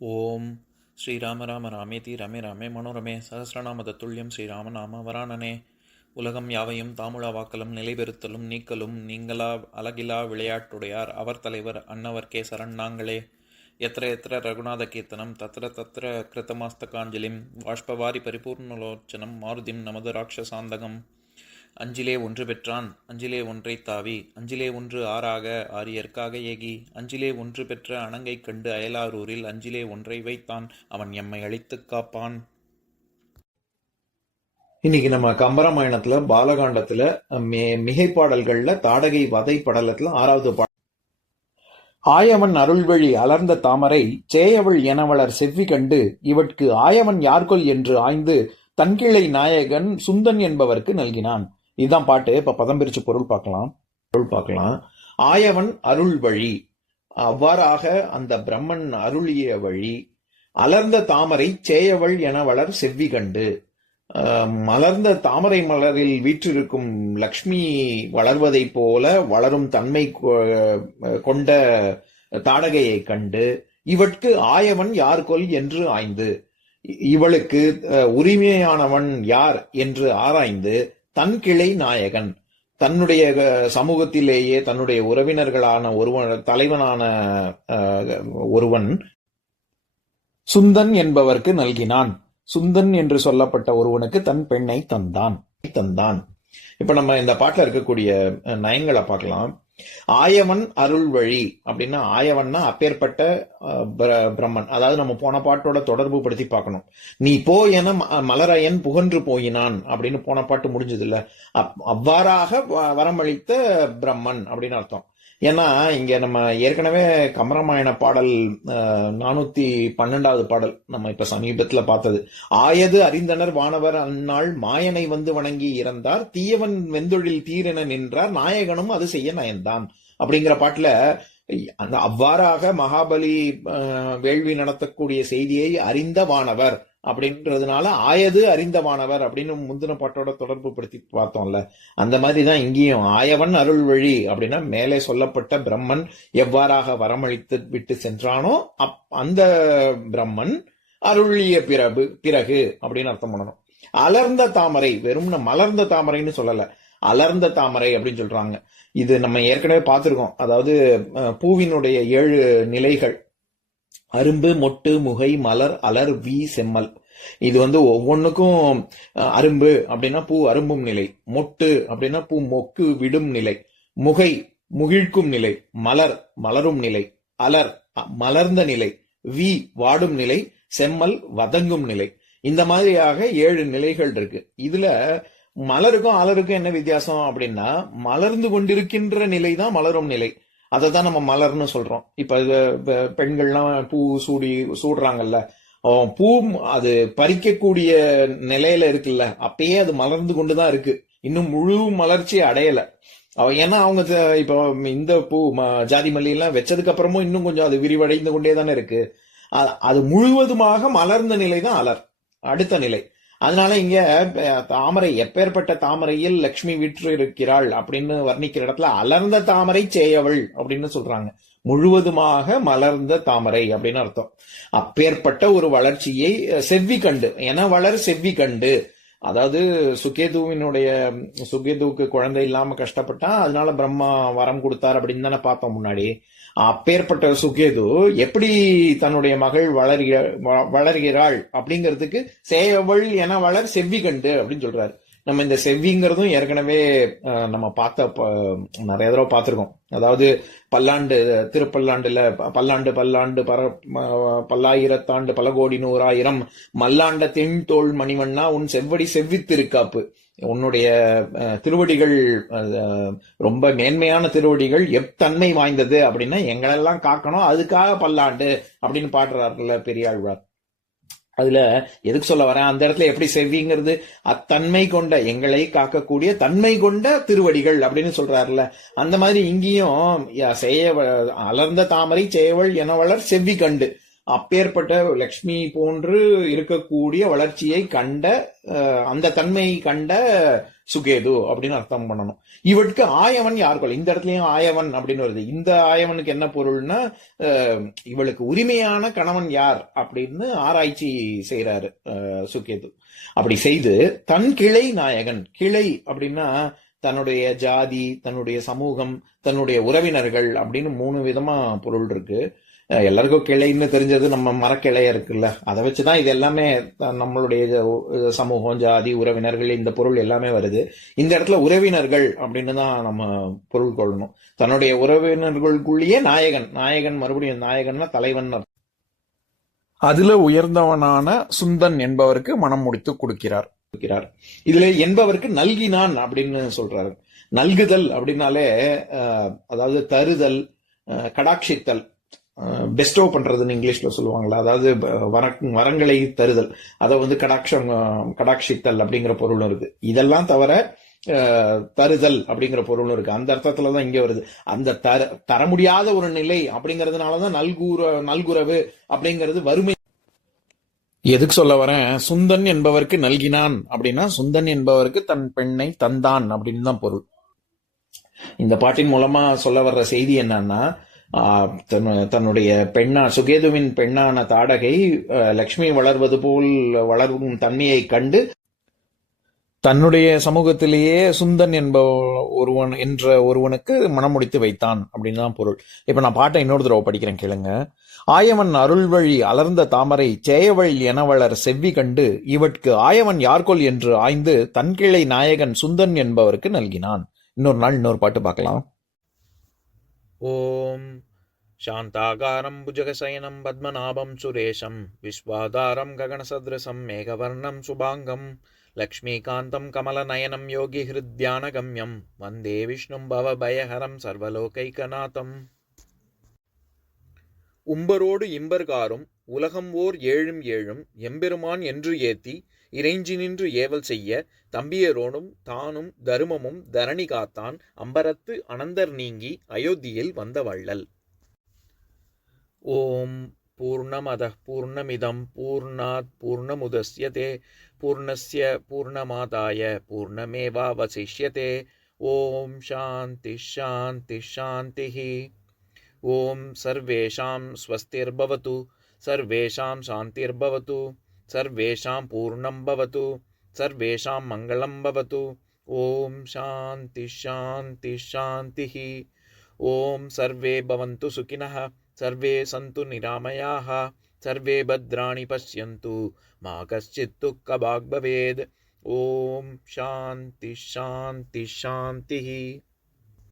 ஓம் ஸ்ரீராம ராம ராமேதி ரமே ராமே மனோரமே சகசிரநாம தத்துல்யம் ஸ்ரீராமநாம வரானனே. உலகம் யாவையும் தாமுழாவாக்கலும் நிலைபெறுத்தலும் நீக்கலும் நீங்களா அழகிலா விளையாட்டுடையார் அவர் தலைவர் அன்னவர்க்கே சரண் நாங்களே. எத்திர எத்திர ரகுநாத கீர்த்தனம் தத்திர தத்திர கிருத்தமாஸ்தகாஞ்சலிம் வாஷ்பவாரி பரிபூர்ணலோச்சனம் மாருதிம் நமது ராட்சசாந்தகம். அஞ்சிலே ஒன்று பெற்றான் அஞ்சிலே ஒன்றைத் தாவி அஞ்சிலே ஒன்று ஆறாக ஆரியற்காக ஏகி அஞ்சிலே ஒன்று பெற்ற அணங்கைக் கண்டு அயலாரூரில் அஞ்சிலே ஒன்றை வைத்தான் அவன் எம்மை அழித்துக் காப்பான். இன்னைக்கு நம்ம கம்பராமாயணத்துல பாலகாண்டத்துல மிகைப்பாடல்கள்ல தாடகை வதை படலத்துல 6வது பாடல். ஆயவன் அருள்வழி அலர்ந்த தாமரை சேயவள் எனவளர் செவ்வி கண்டு இவட்கு ஆயவன் யார்கொல் என்று ஆய்ந்து தன்கிளை நாயகன் சுந்தன் என்பவருக்கு நல்கினான். இதுதான் பாட்டு. இப்ப பதம் பிரிச்சு பொருள் பார்க்கலாம். ஆயவன் அருள் வழி, அவ்வாறாக அந்த பிரம்மன் அருளிய வழி. அலர்ந்த தாமரை சேயவள் என வளர் செவ்வி கண்டு, மலர்ந்த தாமரை மலரில் வீற்றிருக்கும் லக்ஷ்மி வளர்வதை போல வளரும் தன்மை கொண்ட தாடகையை கண்டு இவட்கு ஆயவன் யார்கொல் என்று ஆய்ந்து, இவளுக்கு உரிமையானவன் யார் என்று ஆராய்ந்து தன் கிளை நாயகன், தன்னுடைய சமூகத்திலேயே தன்னுடைய உறவினர்களான தலைவனான ஒருவன் சுந்தன் என்பவருக்கு நல்கினான். சுந்தன் என்று சொல்லப்பட்ட ஒருவனுக்கு தன் பெண்ணை தந்தான். இப்ப நம்ம இந்த பாட்டுல இருக்கக்கூடிய நயன்களை பார்க்கலாம். ஆயவன் அருள் வழி அப்படின்னா, ஆயவன்னா அப்பேற்பட்ட பிரம்மன். அதாவது நம்ம போன பாட்டோட தொடர்பு படுத்தி பார்க்கணும். நீ போ என மலரையன் புகன்று போயினான் அப்படின்னு போன பாட்டு முடிஞ்சது இல்ல. அவ்வாறாக வரமளித்த பிரம்மன் அப்படின்னு அர்த்தம். ஏன்னா இங்க நம்ம ஏற்கனவே கம்பராமாயண பாடல் 412வது பாடல் நம்ம இப்ப சமீபத்துல பார்த்தது. ஆயது அறிந்தனர் வானவர் அந்நாள் மாயனை வந்து வணங்கி இறந்தார் தீயவன் வெந்தொழில் தீரென நின்றார் நாயகனும் அது செய்ய நயந்தான் அப்படிங்கிற பாட்டுல அந்த அவ்வாறாக மகாபலி வேள்வி நடத்தக்கூடிய செய்தியை அறிந்த வானவர் அப்படின்றதுனால ஆயது அறிந்த வானவர் அப்படின்னு முந்தின பாட்டோட தொடர்பு படுத்தி பார்த்தோம்ல. அந்த மாதிரிதான் இங்கேயும் ஆயவன் அருள் வழி அப்படின்னா மேலே சொல்லப்பட்ட பிரம்மன் எவ்வாறாக வரமளித்து விட்டு சென்றானோ அந்த பிரம்மன் அருளிய பிறகு அப்படின்னு அர்த்தம் பண்ணணும். அலர்ந்த தாமரை, வெறும் மலர்ந்த தாமரைன்னு சொல்லல, அலர்ந்த தாமரை அப்படின்னு சொல்றாங்க. இது நம்ம ஏற்கனவே பார்த்திருக்கோம். அதாவது பூவினுடைய 7 நிலைகள்: அரும்பு, மொட்டு, முகை, மலர், அலர், வி, செம்மல். இது ஒவ்வொன்றுக்கும் அரும்பு அப்படின்னா பூ அரும்பும் நிலை, மொட்டு அப்படின்னா பூ மொக்கு விடும் நிலை, முகை முகிழ்க்கும் நிலை, மலர் மலரும் நிலை, அலர் மலர்ந்த நிலை, வி வாடும் நிலை, செம்மல் வதங்கும் நிலை. இந்த மாதிரியாக 7 நிலைகள் இருக்கு. இதுல மலருக்கும் அலருக்கும் என்ன வித்தியாசம் அப்படின்னா, மலர்ந்து கொண்டிருக்கின்ற நிலை தான் மலரும் நிலை. அதை தான் நம்ம மலர்னு சொல்றோம். இப்ப பெண்கள்லாம் பூ சூடுறாங்கல்ல, பூ அது பறிக்கக்கூடிய நிலையில இருக்குல்ல, அப்பயே அது மலர்ந்து கொண்டுதான் இருக்கு, இன்னும் முழு மலர்ச்சி அடையல. ஏன்னா அவங்க இப்ப இந்த பூ ஜாதி மல்லி எல்லாம் வச்சதுக்கு அப்புறமும் இன்னும் கொஞ்சம் அது விரிவடைந்து கொண்டே தானே இருக்கு. அது முழுவதுமாக மலர்ந்த நிலை தான் அலர், அடுத்த நிலை. அதனால இங்க தாமரை, எப்பேற்பட்ட தாமரையில் லக்ஷ்மி வீற்று இருக்கிறாள் அப்படின்னு வர்ணிக்கிற இடத்துல அலர்ந்த தாமரை சேயவள் அப்படின்னு சொல்றாங்க. முழுவதுமாக மலர்ந்த தாமரை அப்படின்னு அர்த்தம். அப்பேற்பட்ட ஒரு வளர்ச்சியை செவ்வி கண்டு, என வளர் செவ்வி கண்டு. அதாவது சுகேதுவுக்கு குழந்தை இல்லாம கஷ்டப்பட்டா, அதனால பிரம்மா வரம் கொடுத்தார் அப்படின்னு தானே பார்த்தோம் முன்னாடி. அப்பேற்பட்ட சுகேது எப்படி தன்னுடைய மகள் வளர்கிறாள் அப்படிங்கிறதுக்கு சேயவள் என வளர் செவ்வி கண்டு அப்படின்னு சொல்றாரு. நம்ம இந்த செவ்விங்கிறதும் ஏற்கனவே நம்ம நிறைய தடவை பார்த்திருக்கோம். அதாவது பல்லாண்டு, திருப்பல்லாண்டுல பல்லாண்டு பல்லாயிரத்தாண்டு பல கோடி 100,000 மல்லாண்ட தென் தோல் மணிவண்ணா உன் செவ்வடி செவ்வித்திருக்காப்பு. உன்னுடைய திருவடிகள் ரொம்ப மேன்மையான திருவடிகள், எத்தன்மை வாய்ந்தது அப்படின்னா எங்களெல்லாம் காக்கணும், அதுக்காக பல்லாண்டு அப்படின்னு பாடுறாருல பெரியாழ்வார். அதுல எதுக்கு சொல்ல வரேன், அந்த இடத்துல எப்படி செவ்விங்கிறது அத்தன்மை கொண்ட, எங்களை காக்கக்கூடிய தன்மை கொண்ட திருவடிகள் அப்படின்னு சொல்றாருல. அந்த மாதிரி இங்கேயும் அலர்ந்த தாமரை சேவள் என வளர் செவ்வி கண்டு, அப்பேற்பட்ட லக்ஷ்மி போன்று இருக்கக்கூடிய வளர்ச்சியை கண்ட அந்த தன்மையை கண்ட சுகேது அப்படின்னு அர்த்தம் பண்ணணும். இவருக்கு ஆயவன் யார்கள், இந்த இடத்துலயும் ஆயவன் அப்படின்னு வருது. இந்த ஆயவனுக்கு என்ன பொருள்னா இவளுக்கு உரிமையான கணவன் யார் அப்படின்னு ஆராய்ச்சி செய்யறாரு சுகேது. அப்படி செய்து தன் கிளை நாயகன், கிளை அப்படின்னா தன்னுடைய ஜாதி, தன்னுடைய சமூகம், தன்னுடைய உறவினர்கள் அப்படின்னு 3 விதமா பொருள் இருக்கு. எல்லாருக்கும் கிளைன்னு தெரிஞ்சது நம்ம மரக்கிளைய இருக்குல்ல, அதை வச்சுதான் இது எல்லாமே நம்மளுடைய சமூகம், ஜாதி, உறவினர்கள் இந்த பொருள் எல்லாமே வருது. இந்த இடத்துல உறவினர்கள் அப்படின்னு தான் நம்ம பொருள் கொள்ளணும். தன்னுடைய உறவினர்களுக்குள்ளேயே நாயகன், நாயகன் மறுபடியும் நாயகன்னா தலைவன். அதுல உயர்ந்தவனான சுந்தன் என்பவருக்கு மனம் முடித்து கொடுக்கிறார். இதுல என்பவருக்கு நல்கினான் அப்படின்னு சொல்றாரு. நல்குதல் அப்படின்னாலே அதாவது தருதல், கடாட்சித்தல், பெஸ்டோ பண்றதுன்னு இங்கிலீஷ்ல சொல்லுவாங்களா, அதாவது வரங்களை தருதல், அதை கடாட்சித்தல் அப்படிங்கிற பொருளும் இருக்கு. இதெல்லாம் தவிர தருதல் அப்படிங்கிற பொருளும் இருக்கு. அந்த அர்த்தத்துலதான் இங்க வருது. அந்த தர முடியாத ஒரு நிலை அப்படிங்கறதுனாலதான் நல்குறவு அப்படிங்கிறது வறுமை. எதுக்கு சொல்ல வரேன், சுந்தன் என்பவருக்கு நல்கினான் அப்படின்னா சுந்தன் என்பவருக்கு தன் பெண்ணை தந்தான் அப்படின்னு தான் பொருள். இந்த பாட்டின் மூலமா சொல்ல வர்ற செய்தி என்னன்னா, தன்னுடைய சுகேதுவின் பெண்ணான தாடகை லக்ஷ்மி வளர்வது போல் வளரும் தன்மையை கண்டு தன்னுடைய சமூகத்திலேயே சுந்தன் என்ற ஒருவனுக்கு மனம் முடித்து வைத்தான் அப்படின்னு தான் பொருள். இப்ப நான் பாட்டை இன்னொரு தடவை படிக்கிறேன், கேளுங்க. ஆயவன் அருள்வழி அலர்ந்த தாமரை சேயவள் எனவளர் செவ்வி கண்டு இவட்கு ஆயவன் யார்கொல் என்று ஆய்ந்து தன்கிளை நாயகன் சுந்தன் என்பவருக்கு நல்கினான். இன்னொரு நாள் இன்னொரு பாட்டு பார்க்கலாம். ஓம் சாந்தாகாரம் புஜகசயனம் பத்மநாபம் சுரேஷம் விஸ்வாதாரம் ககனசத்ருசம் மேகவர்ணம் சுபாங்கம் லக்ஷ்மீகாந்தம் கமலநயனம் யோகி ஹிருத்யானகம்யம் வந்தே விஷ்ணும் பவபயஹரம் சர்வலோகைகநாதம். உம்பரோடு இம்பர்காரும் உலகம் ஓர் ஏழும் ஏழும் எம்பெருமான் என்று ஏத்தி இறைஞ்சி நின்று ஏவல் செய்ய தம்பியரோடும் தானும் தருமமும் தரணி காத்தான் அம்பரத்து அனந்தர் நீங்கி அயோத்தியில் வந்த வள்ளல். ஓம் பூர்ணமதః பூர்ணமிதம் பூர்ணாத் பூர்ணமுதஸ்யதே பூர்ணஸ்ய பூர்ணமாதாய பூர்ணமேவாவசிஷ்யதே. ஓம் சாந்தி சாந்தி சாந்திஹி. ஓம் சர்வேஷாம் ஸ்வஸ்திர்பவது சர்வேஷாம் சாந்திர்பவது சர்வேஷாம் பூர்ணம் பவது சர்வேஷாம் மங்களம் பவது. ஓம் சாந்தி சாந்தி சாந்திஹி. ஓம் சர்வே பவந்து சுகினः சர்வே சந்து நிராமயாः சர்வே பத்ராணி பஷ்யந்து மா கஷ்சித் துக்கபாக் பவேத். ஓம் சாந்தி சாந்தி சாந்திஹி.